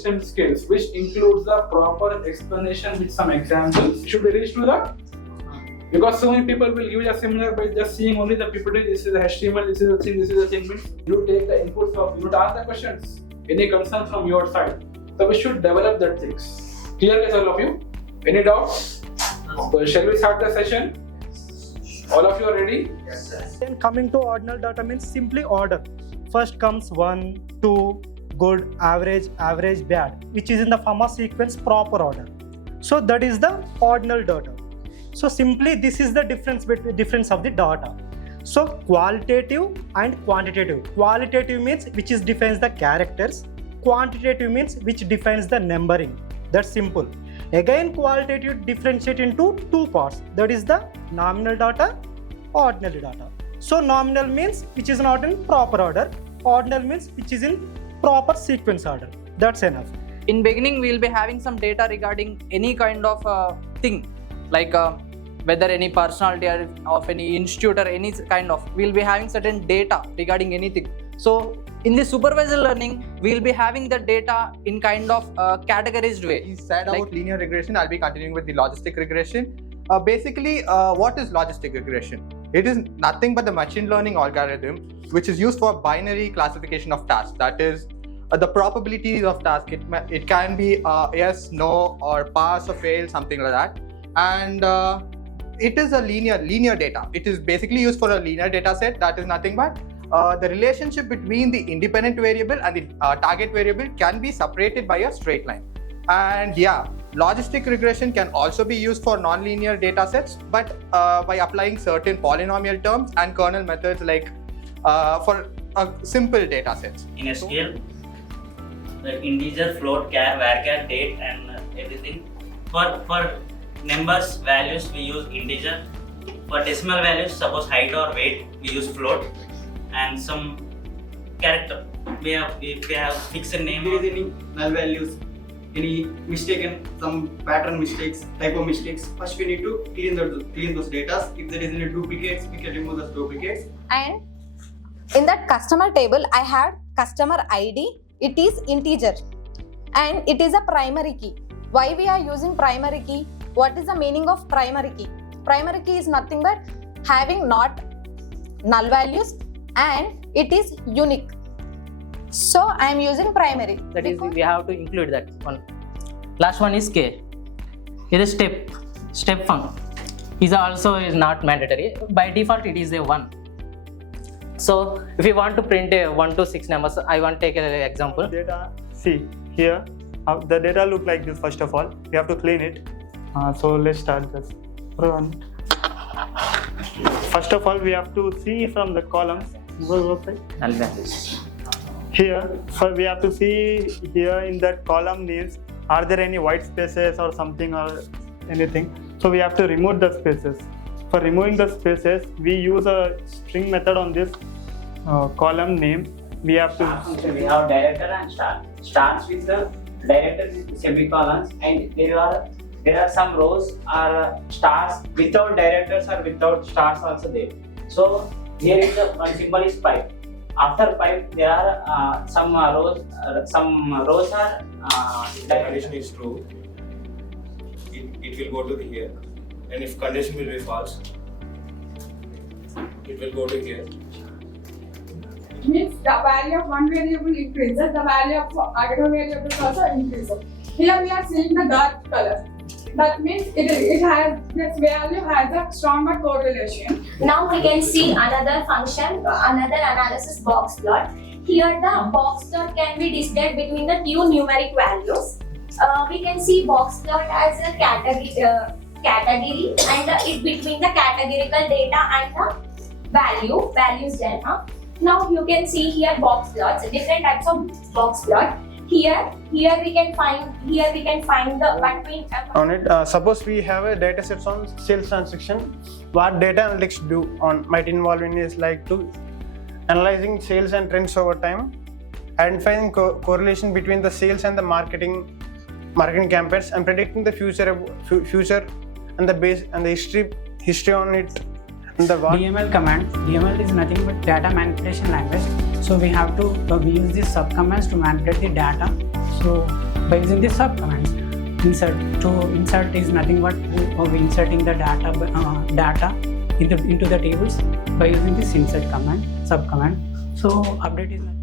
system skills, which includes the proper explanation with some examples, should be reached to the. Because so many people will use a similar by just seeing only the PPT. This is the HTML. This is the thing. This is the thing. You take the inputs of. You ask the questions. Any concerns from your side? So we should develop that things. Clear, guys, all of you? Any doubts? So shall we start the session? All of you are ready? Yes, sir. Then coming to ordinal data means simply order. First comes 1, 2, good, average, average, bad, which is in the form of sequence proper order. So that is the ordinal data. So simply this is the difference of the data. So qualitative and quantitative. Qualitative means which defines the characters. Quantitative means which defines the numbering. That's simple. Again, qualitative differentiate into two parts. That is the nominal data, ordinal data. So nominal means which is not in proper order. Ordinal means which is in proper sequence order. That's enough. In beginning, we will be having some data regarding any kind of thing, like whether any personality of any institute or any kind of, we will be having certain data regarding anything. So in the supervised learning, we will be having the data in kind of categorized way. He said about linear regression. I'll be continuing with the logistic regression. Basically, what is logistic regression? It is nothing but the machine learning algorithm which is used for binary classification of tasks. That is, the probabilities of tasks. It can be yes, no, or pass or fail, something like that. And it is a linear data. It is basically used for a linear data set. That is nothing but the relationship between the independent variable and the target variable can be separated by a straight line. And yeah, logistic regression can also be used for non-linear data sets, but by applying certain polynomial terms and kernel methods, like for simple data sets. In SQL, the integer, float, char, varchar, date, and everything. For numbers, values, we use integer. For decimal values, suppose height or weight, we use float. And some character, we have fixed name. If there is any null values, any mistaken, some pattern mistakes, typo mistakes, first we need to clean those data. If there is any duplicates, we can remove those duplicates. And in that customer table, I had customer ID. It is integer and it is a primary key. Why we are using primary key? What is the meaning of primary key? Primary key is nothing but having not null values and it is unique. So I am using primary. That is, we have to include that one. Last one is K. It is step function. Is also is not mandatory. By default, it is a 1. So if you want to print a 1 to 6 numbers, I want to take an example. Data, see here, the data look like this. First of all, we have to clean it. So let's start this. First of all, we have to see from the columns. Here, so we have to see here in that column names, are there any white spaces or something or anything? So we have to remove the spaces. For removing the spaces, we use a string method on this column name. We have to. We have director and star. Starts with the director with semicolons, and there are some rows are stars without directors or without stars also there. So here is the one symbol is pipe. After pipe, there are some rows. Some rows are. If the condition is true, it will go to the here, and if condition will be false, it will go to here. Means the value of one variable increases, the value of other variables also increases. Here we are seeing the dark color. That means it has, this value has a stronger correlation. Now we can see another function, another analysis box plot. Here the box plot can be displayed between the two numeric values. We can see box plot as a category and it between the categorical data and the values data. Now you can see here box plots, different types of box plot. Here we can find the between on it. Suppose we have a data set on sales transaction. What data analytics do on might involve in is like to analyzing sales and trends over time, identifying correlation between the sales and the marketing campaigns, and predicting the future and the base and the history on it. And the DML command. DML is nothing but data manipulation language. So we have to we use these subcommands to manipulate the data. So by using the sub commands. Insert. To insert is nothing but inserting the data into the tables by using this insert command, sub command. So update is nothing.